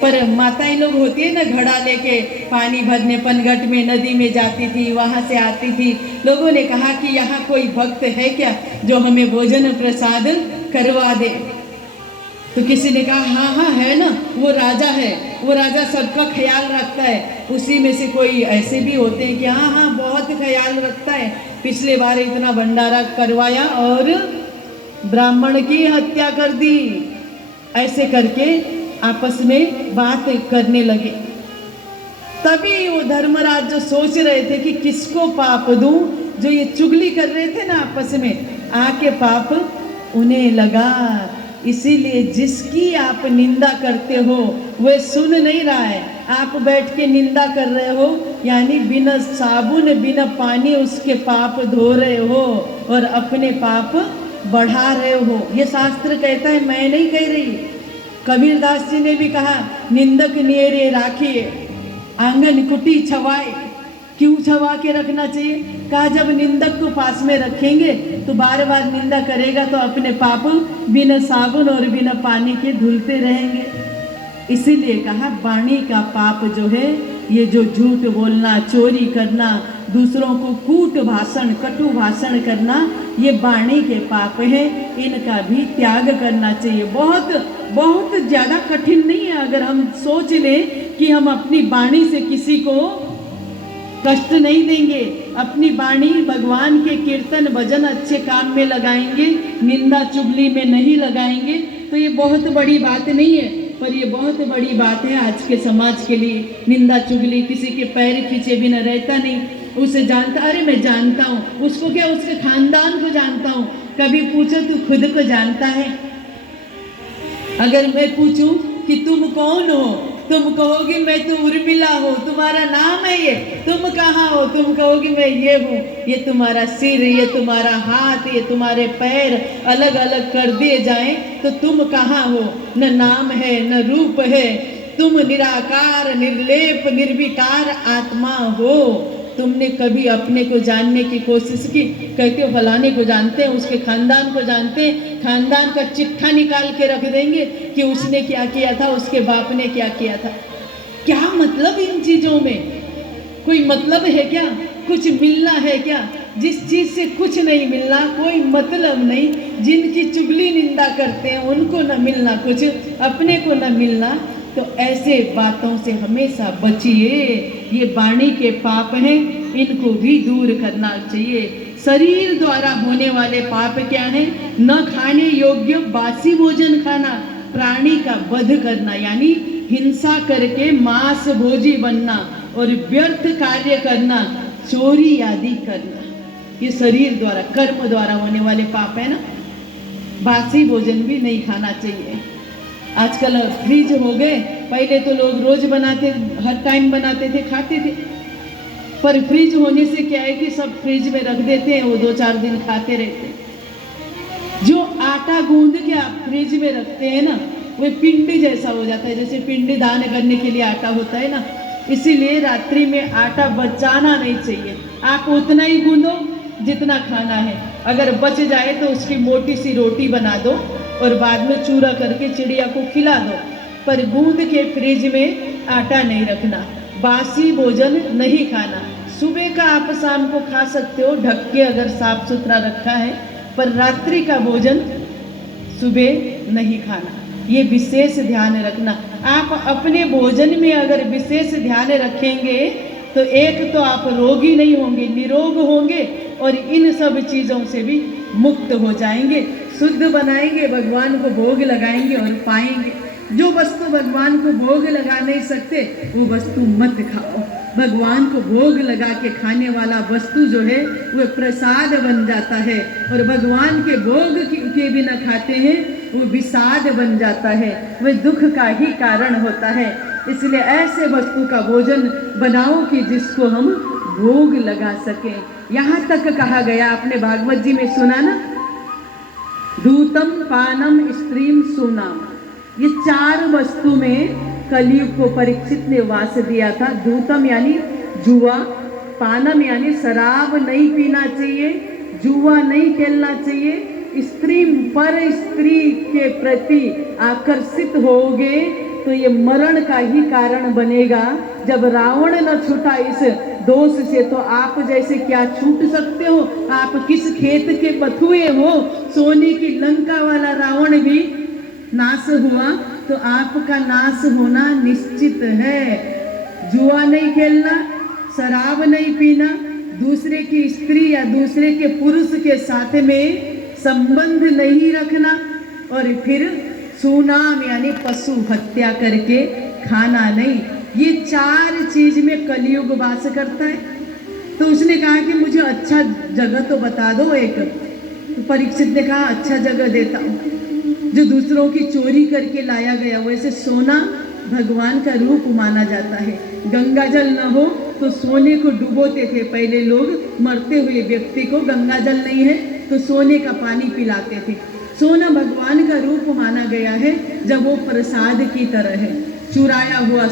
पर माताएं लोग होती है ना, घड़ा लेके पानी भरने पनघट में नदी में जाती थी, वहां से आती थी। लोगों ने कहा कि यहाँ कोई भक्त है क्या जो हमें भोजन प्रसाद करवा दे। तो किसी ने कहा हाँ हाँ है ना, वो राजा है, वो राजा सबका ख्याल रखता है। उसी में से कोई ऐसे भी होते हैं कि हाँ हाँ बहुत ख्याल रखता है, पिछले बार इतना भंडारा करवाया और ब्राह्मण की हत्या कर दी। ऐसे करके आपस में बात करने लगे। तभी वो धर्मराज जो सोच रहे थे कि किसको पाप दूं, जो ये चुगली कर रहे थे ना आपस में, आके पाप उन्हें लगा। इसीलिए जिसकी आप निंदा करते हो वह सुन नहीं रहा है, आप बैठ के निंदा कर रहे हो, यानी बिना साबुन बिना पानी उसके पाप धो रहे हो और अपने पाप बढ़ा रहे हो। ये शास्त्र कहता है, मैं नहीं कह रही। कबीरदास जी ने भी कहा, निंदक नेरे राखिए आंगन कुटी छवाए। क्यों छवा के रखना चाहिए? कहा जब निंदक को पास में रखेंगे तो बार बार निंदा करेगा तो अपने पाप बिना साबुन और बिना पानी के धुलते रहेंगे। इसीलिए कहा वाणी का पाप जो है, ये जो झूठ बोलना, चोरी करना, दूसरों को कूट भाषण, कटु भाषण करना, ये वाणी के पाप है। इनका भी त्याग करना चाहिए। बहुत बहुत ज़्यादा कठिन नहीं है। अगर हम सोच लें कि हम अपनी वाणी से किसी को कष्ट नहीं देंगे, अपनी वाणी भगवान के कीर्तन भजन अच्छे काम में लगाएंगे, निंदा चुगली में नहीं लगाएंगे, तो ये बहुत बड़ी बात नहीं है। पर ये बहुत बड़ी बात है आज के समाज के लिए। निंदा चुगली, किसी के पैर खींचे बिना रहता नहीं। उसे जानता, अरे मैं जानता हूँ उसको, क्या उसके खानदान को जानता हूँ। कभी पूछो तू खुद को जानता है? अगर मैं पूछूं कि तुम कौन हो, तुम कहोगे मैं तो उर्मिला हूँ, तुम्हारा नाम है ये, तुम कहाँ हो? तुम कहोगे मैं ये हूँ। ये तुम्हारा सिर, ये तुम्हारा हाथ, ये तुम्हारे पैर अलग अलग कर दिए जाएं तो तुम कहाँ हो? न नाम है न रूप है, तुम निराकार निर्लेप निर्विकार आत्मा हो। तुमने कभी अपने को जानने की कोशिश की? कहते हो फलाने को जानते हैं, उसके खानदान को जानते हैं, खानदान का चिट्ठा निकाल के रख देंगे कि उसने क्या किया था, उसके बाप ने क्या किया था। क्या मतलब इन चीज़ों में? कोई मतलब है क्या? कुछ मिलना है क्या? जिस चीज़ से कुछ नहीं मिलना, कोई मतलब नहीं। जिनकी चुगली निंदा करते हैं उनको न मिलना कुछ, अपने को न मिलना। तो ऐसे बातों से हमेशा बचिए। ये वाणी के पाप हैं, इनको भी दूर करना चाहिए। शरीर द्वारा होने वाले पाप क्या है? न खाने योग्य बासी भोजन खाना, प्राणी का वध करना यानी हिंसा करके मांस भोजी बनना और व्यर्थ कार्य करना, चोरी आदि करना, ये शरीर द्वारा कर्म द्वारा होने वाले पाप है ना। बासी भोजन भी नहीं खाना चाहिए। आजकल फ्रिज हो गए, पहले तो लोग रोज बनाते, हर टाइम बनाते थे, खाते थे। पर फ्रिज होने से क्या है कि सब फ्रिज में रख देते हैं, वो 2-4 दिन खाते रहते हैं। जो आटा गूंद के आप फ्रिज में रखते हैं ना, वो पिंडी जैसा हो जाता है, जैसे पिंडी दान करने के लिए आटा होता है ना। इसीलिए रात्रि में आटा बचाना नहीं चाहिए। आप उतना ही गूंदो जितना खाना है। अगर बच जाए तो उसकी मोटी सी रोटी बना दो और बाद में चूरा करके चिड़िया को खिला दो। पर गूंद के फ्रिज में आटा नहीं रखना। बासी भोजन नहीं खाना। सुबह का आप शाम को खा सकते हो ढक के, अगर साफ सुथरा रखा है, पर रात्रि का भोजन सुबह नहीं खाना। ये विशेष ध्यान रखना। आप अपने भोजन में अगर विशेष ध्यान रखेंगे तो एक तो आप रोगी नहीं होंगे, निरोग होंगे और इन सब चीज़ों से भी मुक्त हो जाएंगे, शुद्ध बनाएंगे, भगवान को भोग लगाएंगे और पाएंगे। जो वस्तु भगवान को भोग लगा नहीं सकते वो वस्तु मत खाओ। भगवान को भोग लगा के खाने वाला वस्तु जो है वो प्रसाद बन जाता है, और भगवान के भोग के बिना खाते हैं वो विषाद बन जाता है, वह दुख का ही कारण होता है। इसलिए ऐसे वस्तु का भोजन बनाओ कि जिसको हम भोग लगा सकें। यहाँ तक कहा गया, आपने भागवत जी में सुना ना, दूतम पानम स्त्रीम सूनाम। ये 4 वस्तु में कलयुग को परीक्षित ने वास दिया था। दूतम यानी जुआ, पानम यानी शराब नहीं पीना चाहिए, जुआ नहीं खेलना चाहिए, स्त्री पर स्त्री के प्रति आकर्षित होगे तो ये मरण का ही कारण बनेगा। जब रावण न छूटा इस दोष से, तो आप जैसे क्या छूट सकते हो? आप किस खेत के बथुए हो? सोने की लंका वाला रावण भी नाश हुआ, तो आपका नाश होना निश्चित है। जुआ नहीं खेलना, शराब नहीं पीना, दूसरे की स्त्री या दूसरे के पुरुष के साथ में संबंध नहीं रखना, और फिर सुनाम यानी पशु हत्या करके खाना नहीं। ये 4 चीज में कलयुग वास करता है। तो उसने कहा कि मुझे अच्छा जगह तो बता दो एक। तो परीक्षित ने कहा अच्छा जगह देता हूँ। जो दूसरों की चोरी करके लाया गया, वैसे सोना भगवान का रूप माना जाता है। गंगा जल न हो तो सोने को डुबोते थे पहले लोग। मरते हुए व्यक्ति को गंगा जल नहीं है तो सोने का पानी पिलाते थे। सोना भगवान का रूप माना गया है, जब वो प्रसाद की तरह है। चुराया हुआ